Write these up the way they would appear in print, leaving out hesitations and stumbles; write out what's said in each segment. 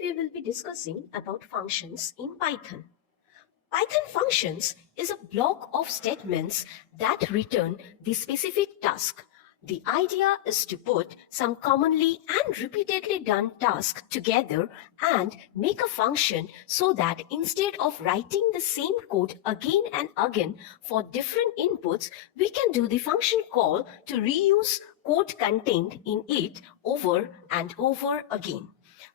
we will be discussing about functions in Python. Python functions is a block of statements that return the specific task. The idea is to put some commonly and repeatedly done tasks together and make a function so that instead of writing the same code again and again for different inputs, we can do the function call to reuse code contained in it over and over again.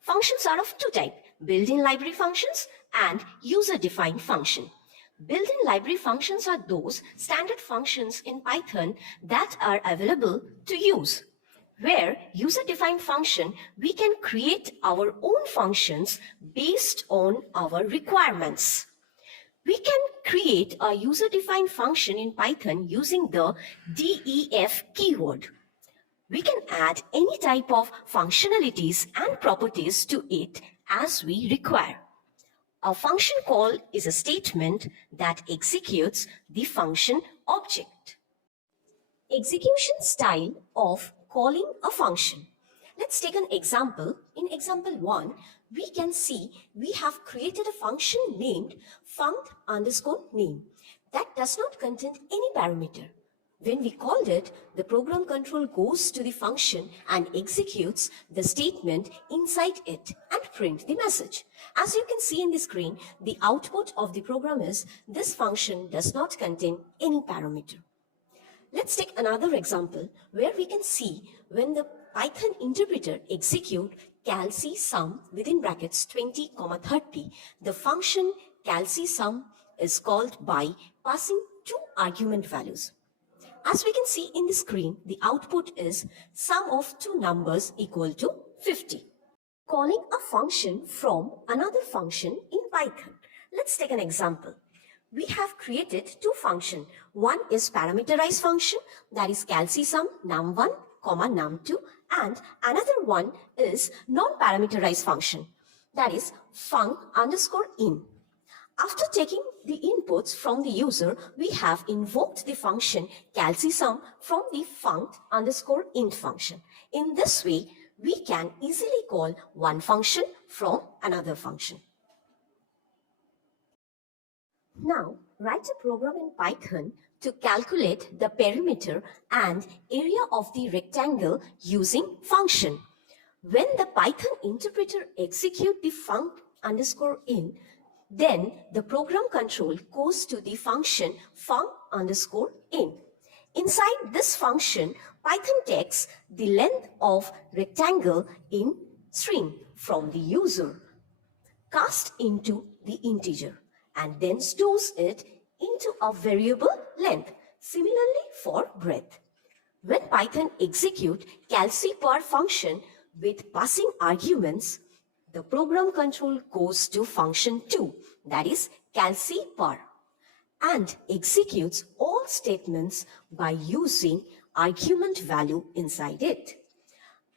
Functions are of two types, built-in library functions and user-defined function. Built-in library functions are those standard functions in Python that are available to use. Where user-defined function, we can create our own functions based on our requirements. We can create a user-defined function in Python using the def keyword. We can add any type of functionalities and properties to it as we require. A function call is a statement that executes the function object. Execution style of calling a function. Let's take an example. In example 1, we can see we have created a function named func_name that does not contain any parameter. When we called it, the program control goes to the function and executes the statement inside it and print the message. As you can see in the screen, the output of the program is this function does not contain any parameter. Let's take another example where we can see when the Python interpreter execute calcsum within brackets 20, 30, the function calcsum is called by passing two argument values. As we can see in the screen, the output is sum of two numbers equal to 50. Calling a function from another function in Python. Let's take an example. We have created two functions. One is parameterized function, that is calcsum num1, num2, and another one is non-parameterized function, that is func_in. After taking the inputs from the user, we have invoked the function calcsum from the func_int function. In this way, we can easily call one function from another function. Now, write a program in Python to calculate the perimeter and area of the rectangle using function. When the Python interpreter executes the func_in, then the program control goes to the function func_in. Inside this function, Python takes the length of rectangle in string from the user, cast into the integer, and then stores it into a variable length. Similarly for breadth. When Python execute calcpar function with passing arguments, the program control goes to function 2, that is calcpar, and executes all statements by using argument value inside it.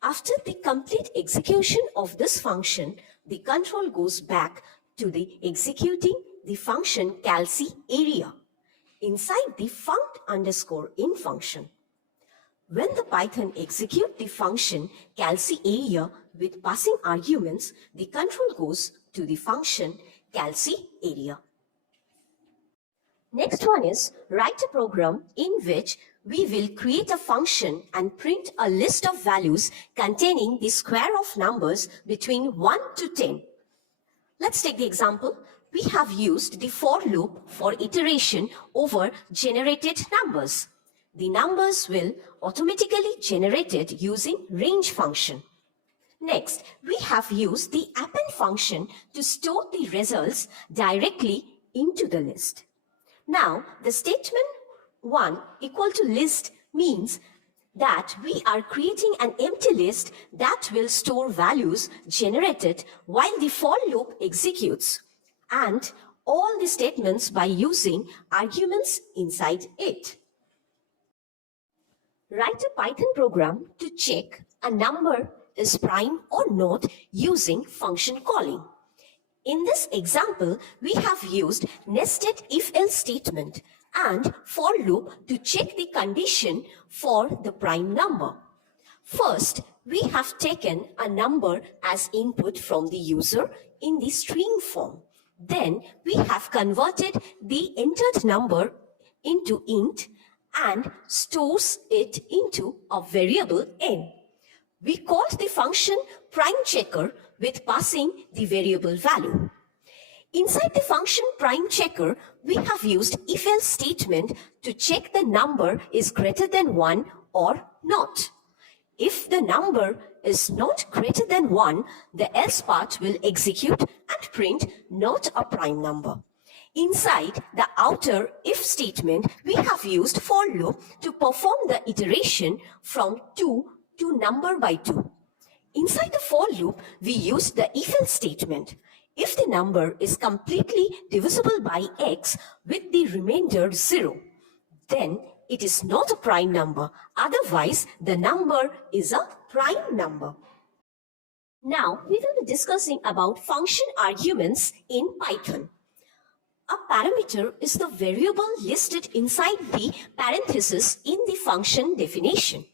After the complete execution of this function, the control goes back to the executing the function calcarea inside the func_in function. When the Python execute the function calcarea with passing arguments, the control goes to the function calcarea. Next one is write a program in which we will create a function and print a list of values containing the square of numbers between 1 to 10. Let's take the example. We have used the for loop for iteration over generated numbers. The numbers will automatically generated using range function. Next, we have used the append function to store the results directly into the list. Now, the statement 1 equal to list means that we are creating an empty list that will store values generated while the for loop executes, and all the statements by using arguments inside it. Write a Python program to check a number is prime or not using function calling. In this example, we have used nested if-else statement and for loop to check the condition for the prime number. First, we have taken a number as input from the user in the string form. Then we have converted the entered number into int and stores it into a variable n. We called the function prime checker with passing the variable value. Inside the function prime checker, we have used if-else statement to check the number is greater than 1 or not. If the number is not greater than 1, the else part will execute and print not a prime number. Inside the outer if statement, we have used for loop to perform the iteration from 2 to number by 2. Inside the for loop, we use the if-else statement. If the number is completely divisible by x with the remainder 0, then it is not a prime number. Otherwise, the number is a prime number. Now, we will be discussing about function arguments in Python. A parameter is the variable listed inside the parenthesis in the function definition.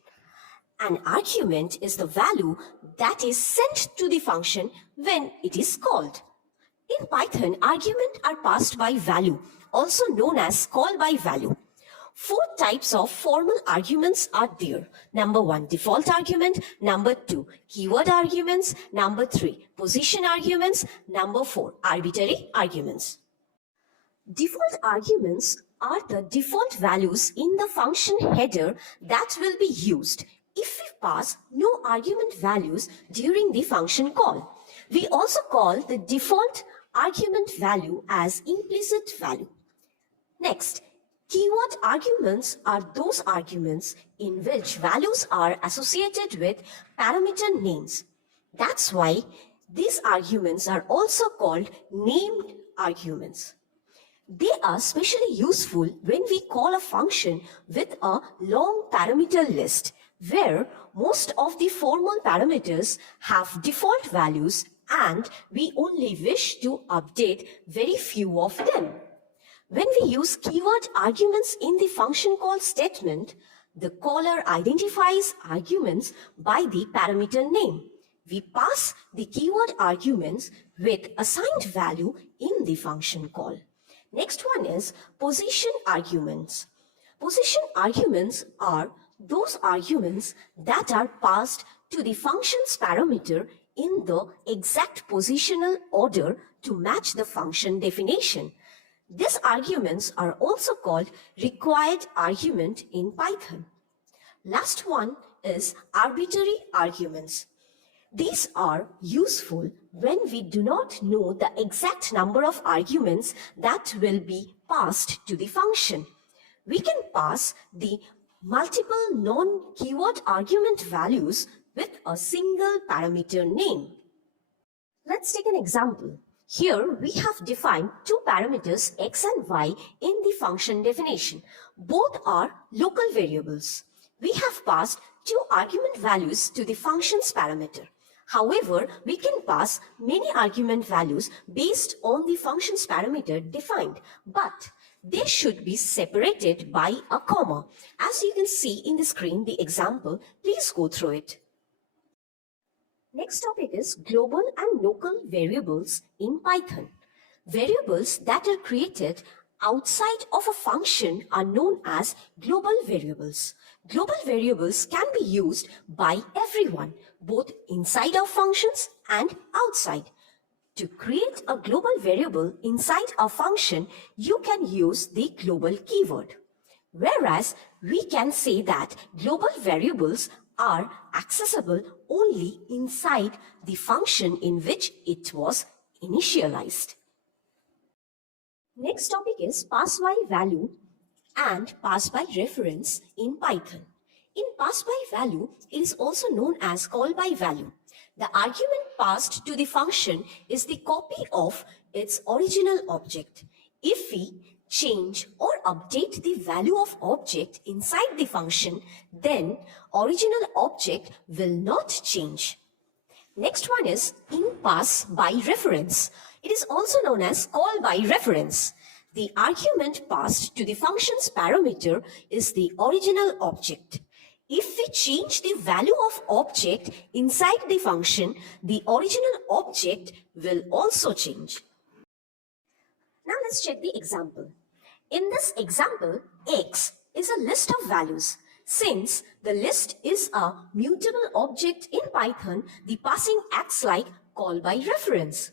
An argument is the value that is sent to the function when it is called. In Python, arguments are passed by value, also known as call by value. 4 types of formal arguments are there. Number 1, default argument. Number 2, keyword arguments. Number 3, position arguments. Number 4, arbitrary arguments. Default arguments are the default values in the function header that will be used if we pass no argument values during the function call. We also call the default argument value as implicit value. Next, keyword arguments are those arguments in which values are associated with parameter names. That's why these arguments are also called named arguments. They are especially useful when we call a function with a long parameter list, where most of the formal parameters have default values and we only wish to update very few of them. When we use keyword arguments in the function call statement, the caller identifies arguments by the parameter name. We pass the keyword arguments with assigned value in the function call. Next one is position arguments. Position arguments are those arguments that are passed to the function's parameter in the exact positional order to match the function definition. These arguments are also called required argument in Python. Last one is arbitrary arguments. These are useful when we do not know the exact number of arguments that will be passed to the function. We can pass the multiple non-keyword argument values with a single parameter name. Let's take an example. Here we have defined 2 parameters x and y in the function definition. Both are local variables. We have passed 2 argument values to the function's parameter. However, we can pass many argument values based on the function's parameter defined, but they should be separated by a comma. As you can see in the screen, the example, please go through it. Next topic is global and local variables in Python. Variables that are created outside of a function are known as global variables. Global variables can be used by everyone, both inside of functions and outside. To create a global variable inside a function, you can use the global keyword. Whereas we can say that global variables are accessible only inside the function in which it was initialized. Next topic is pass by value and pass by reference in Python. In pass by value, it is also known as call by value. The argument passed to the function is the copy of its original object. If we change or update the value of object inside the function, then original object will not change. Next one is in pass by reference. It is also known as call by reference. The argument passed to the function's parameter is the original object. If we change the value of object inside the function, the original object will also change. Now let's check the example. In this example, x is a list of values. Since the list is a mutable object in Python, the passing acts like call by reference.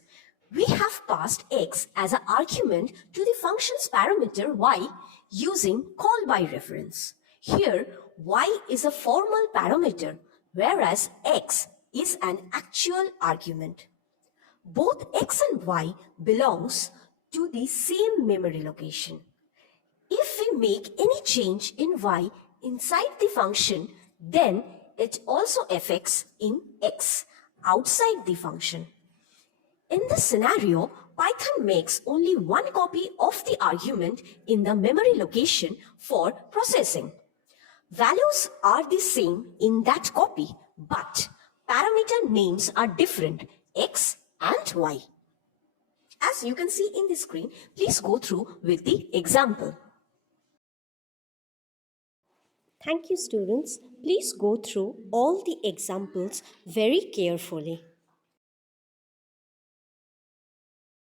We have passed x as an argument to the function's parameter y using call by reference. Here, y is a formal parameter, whereas x is an actual argument. Both x and y belongs to the same memory location. If we make any change in y inside the function, then it also affects in x outside the function. In this scenario, Python makes only one copy of the argument in the memory location for processing. Values are the same in that copy, but parameter names are different, x and y. As you can see in the screen, please go through with the example. Thank you, students. Please go through all the examples very carefully.